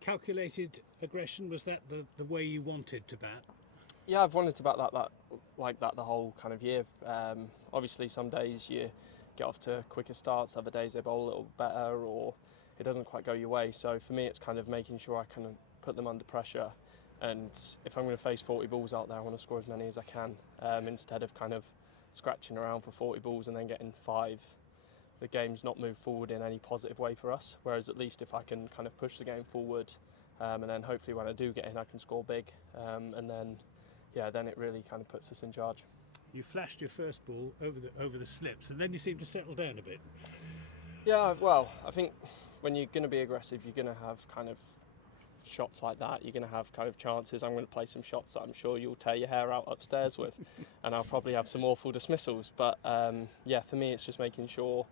Calculated aggression, was that the way you wanted to bat? Yeah, I've wanted to bat that the whole kind of year. Obviously, some days you get off to quicker starts, other days they bowl a little better, or it doesn't quite go your way. So for me, it's kind of making sure I can put them under pressure. And if I'm going to face 40 balls out there, I want to score as many as I can, instead of kind of scratching around for 40 balls and then getting 5. The game's not moved forward in any positive way for us. Whereas at least if I can kind of push the game forward, and then hopefully when I do get in, I can score big, and then it really kind of puts us in charge. You flashed your first ball over the slips, and then you seemed to settle down a bit. Yeah, well, I think when you're going to be aggressive, you're going to have kind of shots like that. You're going to have kind of chances. I'm going to play some shots that I'm sure you'll tear your hair out upstairs with, and I'll probably have some awful dismissals. But for me, it's just making sure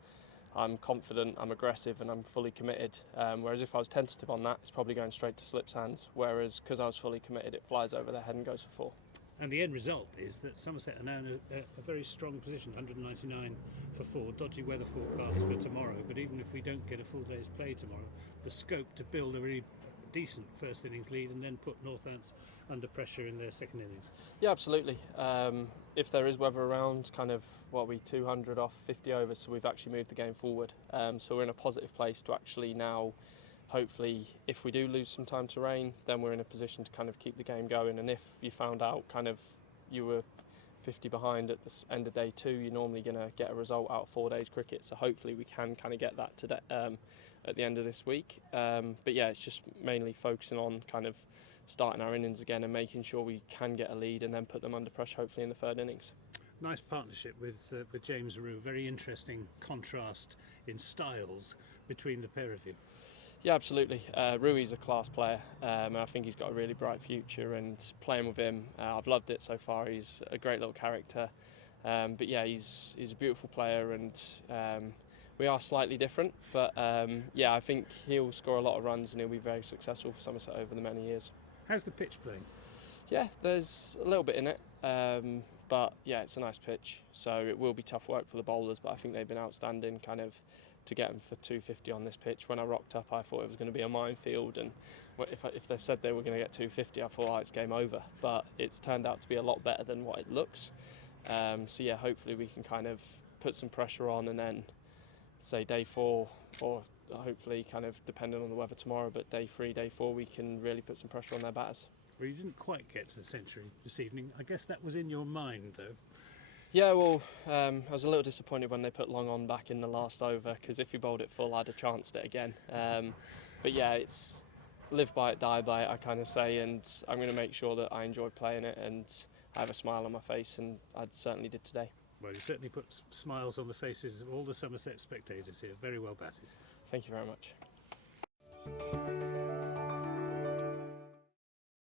I'm confident, I'm aggressive, and I'm fully committed. Whereas if I was tentative on that, it's probably going straight to slips hands. Whereas because I was fully committed, it flies over their head and goes for 4. And the end result is that Somerset are now in a very strong position, 199 for 4, dodgy weather forecast for tomorrow, but even if we don't get a full day's play tomorrow, the scope to build a really decent first innings lead and then put Northants under pressure in their second innings. Yeah, absolutely. If there is weather around, kind of 200 off 50 overs, so we've actually moved the game forward. So we're in a positive place to actually now, hopefully, if we do lose some time to rain, then we're in a position to kind of keep the game going. And if you found out kind of you were 50 behind at the end of day 2, you're normally going to get a result out of 4 days cricket. So hopefully we can kind of get that today, at the end of this week. But yeah, it's just mainly focusing on kind of starting our innings again and making sure we can get a lead and then put them under pressure hopefully in the third innings. Nice partnership with James Rue. Very interesting contrast in styles between the pair of you. Yeah, absolutely. Rui's a class player, and I think he's got a really bright future. And playing with him, I've loved it so far. He's a great little character. But yeah, he's a beautiful player, and we are slightly different. But I think he'll score a lot of runs and he'll be very successful for Somerset over the many years. How's the pitch playing? Yeah, there's a little bit in it. But yeah, it's a nice pitch, so it will be tough work for the bowlers, but I think they've been outstanding kind of to get them for 250 on this pitch. When I rocked up, I thought it was going to be a minefield, and if they said they were going to get 250, I thought, it's game over. But it's turned out to be a lot better than what it looks. So yeah, hopefully we can kind of put some pressure on, and then say day 4, or hopefully kind of depending on the weather tomorrow, but day 3, day 4, we can really put some pressure on their batters. Well, you didn't quite get to the century this evening. I guess that was in your mind, though. Yeah, well, I was a little disappointed when they put Long on back in the last over, because if he bowled it full, I'd have chanced it again. But yeah, it's live by it, die by it, I kind of say, and I'm going to make sure that I enjoy playing it and I have a smile on my face, and I certainly did today. Well, you certainly put smiles on the faces of all the Somerset spectators here. Very well batted. Thank you very much.